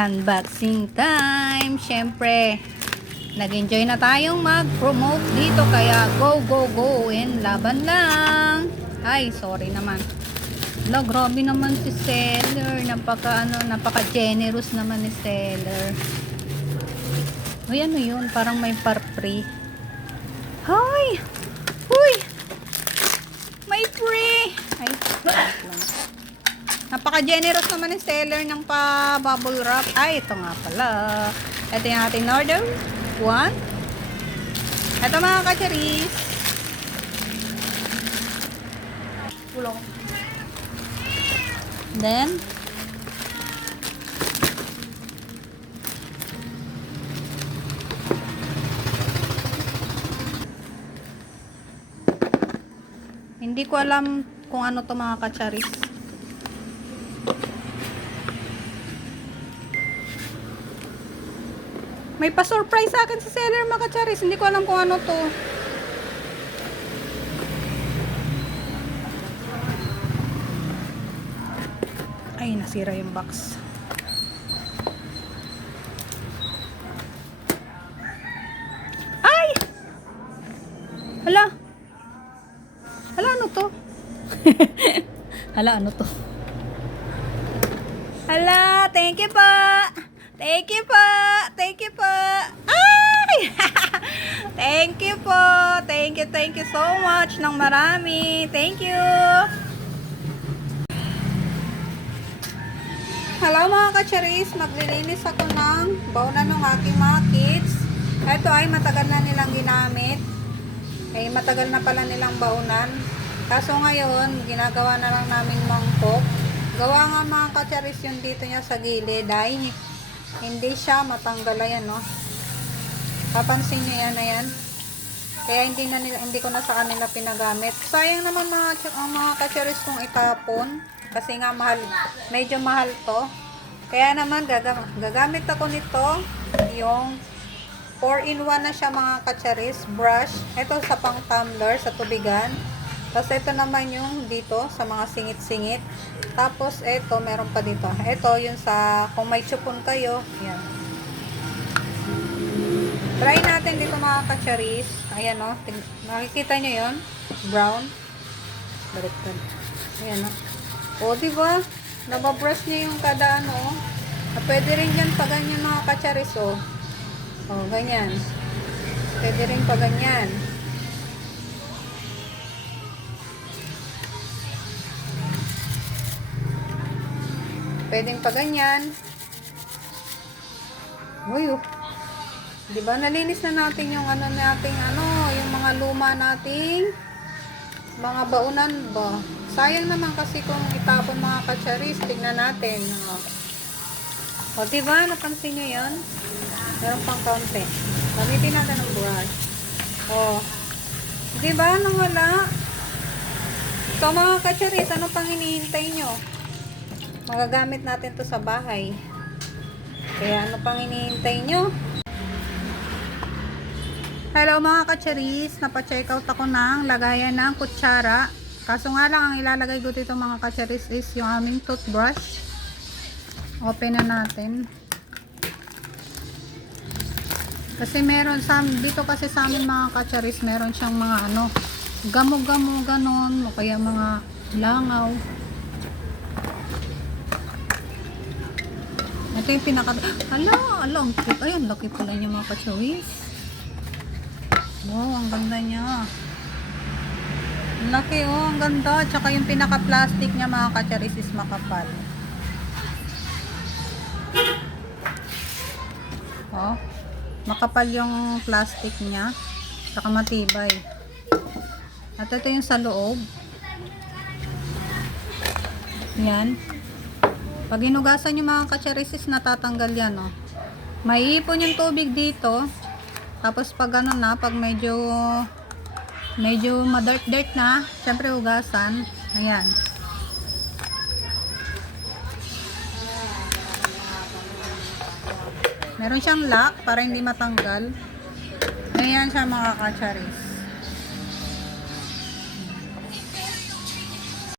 Unboxing time! Siyempre, nag-enjoy na tayong mag-promote dito kaya go, go, go and laban lang! Ay, sorry naman. Wala, grabe naman si seller. Napaka, ano, napaka-generous naman ni seller. Uy, ano yun? Parang may par-free. Hi! Uy! May free! Ay. Napaka-generous naman ni seller ng pa-bubble wrap. Ay, ito nga pala. Ito yung ating order. One. Ito mga kacharis. Kulong. Then, hindi ko alam kung ano to mga kacharis. May pa-surprise sa akin si seller mga kacharis. Hindi ko alam kung ano to. Ay, nasira yung box. Ay! Hala! Hala, ano to? Hala, ano to? Hala, thank you po! Thank you po! Thank you po! Ay! thank you po! Thank you, thank you so much ng marami. Thank you! Hello mga kacharis, maglilinis ako ng baunan ng aking mga kids. Ito ay matagal na nilang ginamit. Eh, matagal na pala nilang baunan. Kaso ngayon, ginagawa na lang namin mangkok. Gawa nga mga kacharis yung dito niya sa gilid ay hindi siya matanggal ayan no. Papansin niyo yan ayan. Kaya hindi na nila, hindi ko na sa kanila pinagamit. Sayang naman mga ang mga kacharis kung itapon kasi nga mahal, medyo mahal to. Kaya naman gagam gagamit ako nito yung 4-in-1 na siya mga kacharis, brush. Ito sa pang tumbler, sa tubigan. Tapos ito naman yung dito sa mga singit-singit. Tapos ito, meron pa dito. Ito yung sa, kung may chupon kayo, yan. Try natin dito mga kacharis. Ayan o, oh, makikita nyo yon Brown. Baliktad. Ayan o. Oh. O, diba? Nababrush niya yung kada ano. Ah, Pwede rin dyan pa ganyan mga kacharis o. O, ganyan. Pwede rin pa ganyan. Pwedeng pa ganyan. Uy, oh. Di ba nalinis na natin yung ano nating ano, yung mga luma nating mga baunan ba? Sayang naman kasi kung itapon mga kacharis, tingnan natin. O, o di ba napansin niyo 'yon? Meron pang kaunti. Gamitin natin ng brush. O. Di ba nang wala? So mga kacharis, ano pang hinihintay nyo? Magagamit natin to sa bahay. Kaya ano pang hinihintay nyo? Hello mga kacharis, napa-check out ako ng lagayan ng kutsara. Kaso nga lang ang ilalagay ko dito mga kacharis is yung aming toothbrush. Open na natin. Kasi meron sa dito kasi sa amin mga kacharis, meron siyang mga ano, gamo-gamo ganon o kaya mga langaw. Ito yung pinaka... Hala, hala, ang cute. Laki pala niya mga kacharis. Wow, ang ganda niya. Ang laki oh, ang ganda. Tsaka yung pinaka-plastic niya mga kacharis is makapal. Oh, makapal yung plastic niya. Tsaka matibay. At ito yung sa loob. Yan. Pag inugasan yung mga kacharis is natatanggal yan oh. May ipon yung tubig dito. Tapos pag ano na, pag medyo medyo ma-dirt-dirt na, syempre hugasan. Ayan. Meron siyang lock para hindi matanggal. Ayan siya mga kacharis.